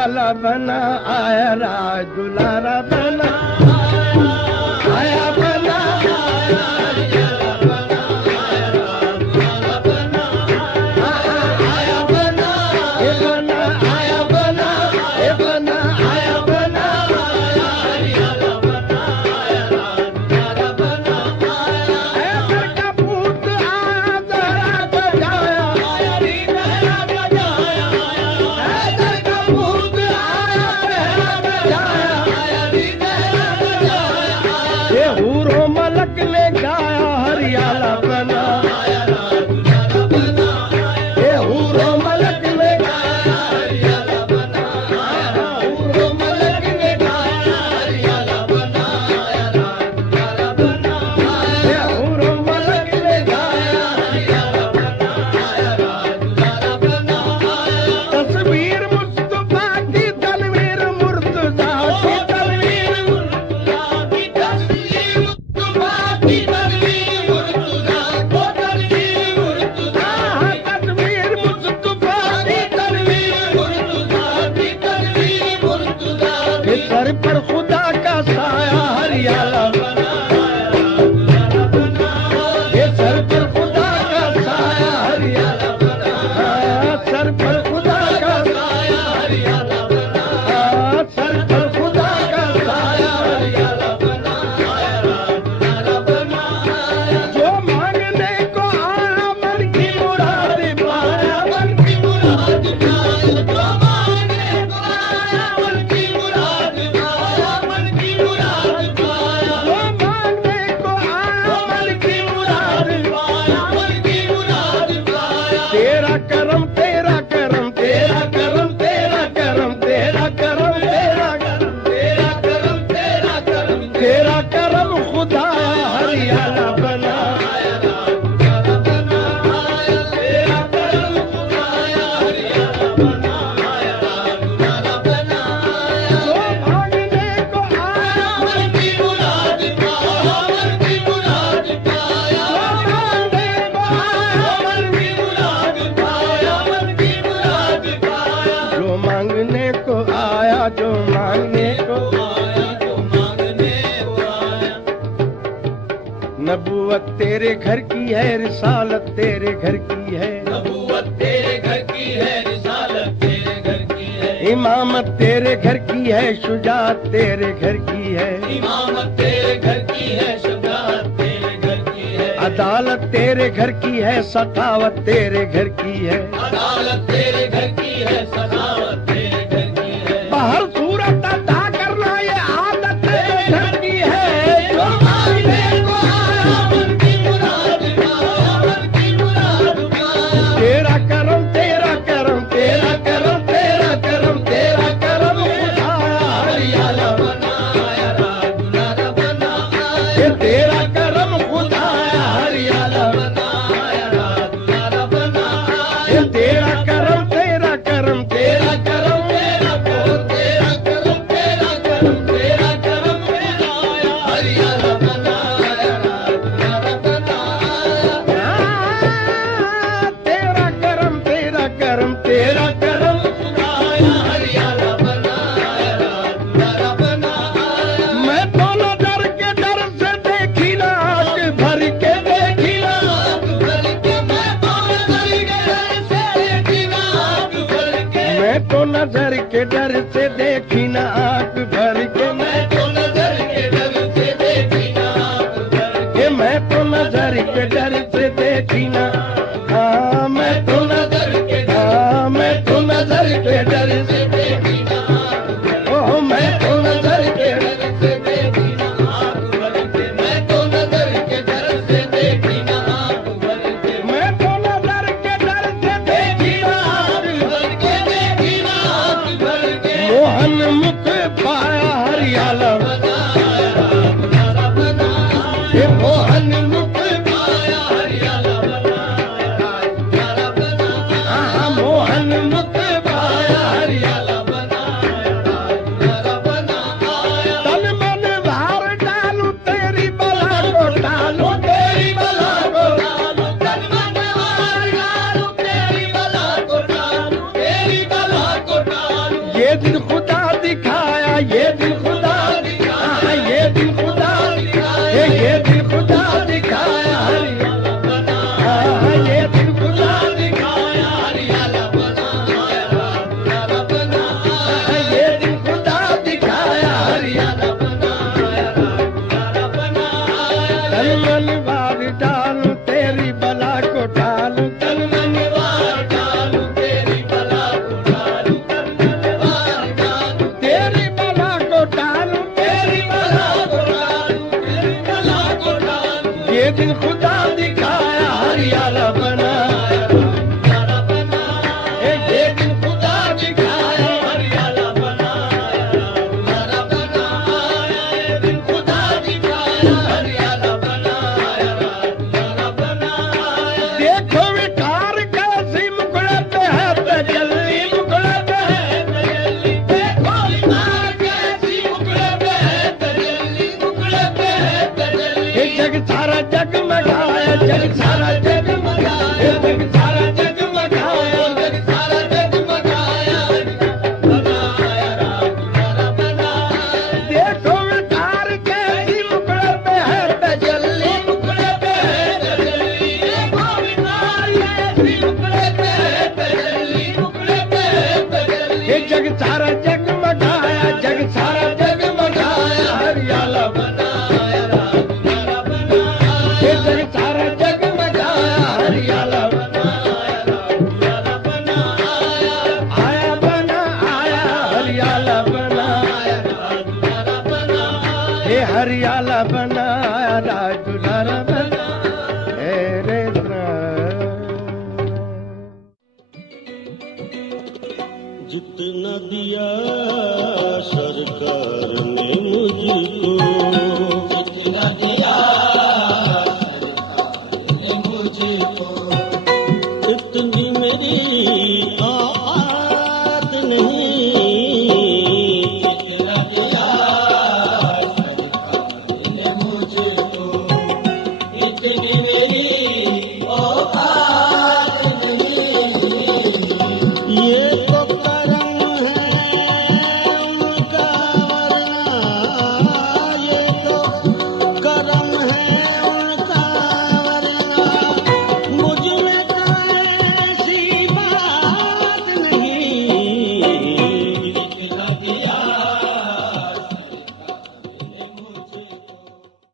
हरियाला बना आया राज दुलारा बना आया बना हरियाला बना आया राज दुलारा बना आया बना ये बना आया बना ये बना आया बना हरियाला बना आया राज दुलारा बना आया का पूत आया जरा बजाया आया री जरा बजाया आया का पूत आया जरा बजाया आया री जरा बजाया ये हूरो मलक ने गाया हरियाला बना आया राज दुलारा बना ये हूरो मलक ने गाया हरियाला बना आया हूरो मलक ने गाया हरियाला बना आया राज दुलारा बना ये हूरो मलक ने गाया हरियाला बना आया राज दुलारा बना तस्वीर मुस्तफा की तनवीर मुर्तजा की तनवीर मुर्तजा की तस्वीर मुस्तफा की तनवीर मुर्तजा को तनवीर मुर्तजा तस्वीर मुस्तफा की तनवीर मुर्तजा की तनवीर मुर्तजा के सर पर खुदा का साया हरियाला बना आया राज दुलारा बना ये सर पर खुदा का साया हरियाला बना सर पर खुदा का साया हरियाला बना सर पर खुदा का साया हरियाला बना आया राज दुलारा बना जो मांगने को आया मन की मुराद पाया मन की मुराद पाया जो मांगने को आया मन की मुराद पाया मन की मुराद पाया जो मांगने को आया मन की मुराद पाया मन की मुराद पाया तेरा करम तेरा करम तेरा करम तेरा करम तेरा करम तेरा करम तेरा करम तेरा करम तेरा करम खुदाया हरियाला बना आया राज दुलारा बना तेरा करम खुदाया हरियाला बना आया राज दुलारा बना जो मांगने को आया मन की मुराद पाया मन की मुराद पाया जो मांगने को आया मन की मुराद पाया मन की मुराद पाया जो मांगने को आया जो मांगने को आया जो मांगने को आया नबूवत तेरे घर की है रिसालत तेरे घर की है नबूवत तेरे घर की है रिसालत तेरे घर की है इमामत तेरे घर की है शुजाअत तेरे घर की है इमामत तेरे घर की है शुजाअत तेरे घर की है अदालत तेरे घर की है सखावत तेरे घर की है अदालत तेरे घर की है सखावत तेरे घर की है बाहर सूरत अदा करना ये आदत तेरे घर की है जो मांगने को आया मन की मुराद पाया मन की मुराद पाया तेरा करम तेरा करम तेरा करम तेरा करम तेरा करम खुदाया हरियाला बना आया राज दुलारा बना ये तेरा करम खुदाया हरियाला बना आया राज दुलारा बना ये तेरा करम तेरा करम तेरा करम तेरा करम तेरा करम तेरा करम तेरा करम खुदाया हरियाला बना आया राज दुलारा बना तेरा करम तेरा करम तेरा करम खुदाया हरियाला बना आया राज दुलारा बना मैं तो नजर के डर से देखी ना आंख भर के देखी ना आंख भर के मैं तो नजर के डर से देखी ना आंख भर के मैं तो नजर के डर से देखी ना आंख भर के मैं तो नजर के डर से देखी ना आंख भर के मैं तो नजर के डर से देखी ना हाँ मैं तो नजर के हाँ मैं तो नजर के डर से देखी ना ओह मैं तो नजर के डर से देखी ना आंख भर के मैं तो नजर के डर से देखी ना आंख भर के मैं तो नजर के डर से देखी ना आंख भर के देखी ना आंख भर के मोहन मुख पाया हरियाला बना आया राज दुलारा बना ये मोहन मुख पाया हरियाला बना आया राज दुलारा बना मंगवार डालूं तेरी बला को टालूं तन मंगवार डालूं तेरी बला को टालूं तन मंगवार डालूं तेरी बला को टालूं तेरी बला को टालूं तेरी बला को टालूं ये दिन खुदा दिखाया हरियाला बनाया हरियाला बनाया ये दिन खुदा दिखाया हरियाला बनाया हरियाला बनाया ये दिन खुदा दिखाया हरियाला बनाया हरियाला बनाया देखो विकार कैसी मुकुड़ते हैं तजल्ली मुकुड़ते हैं तजल्ली देखो विकार कैसी मुकुड़ते हैं तजल्ली मुकुड़ते हैं तजल्ली ये जग सारा जगमगाया जग सारा जग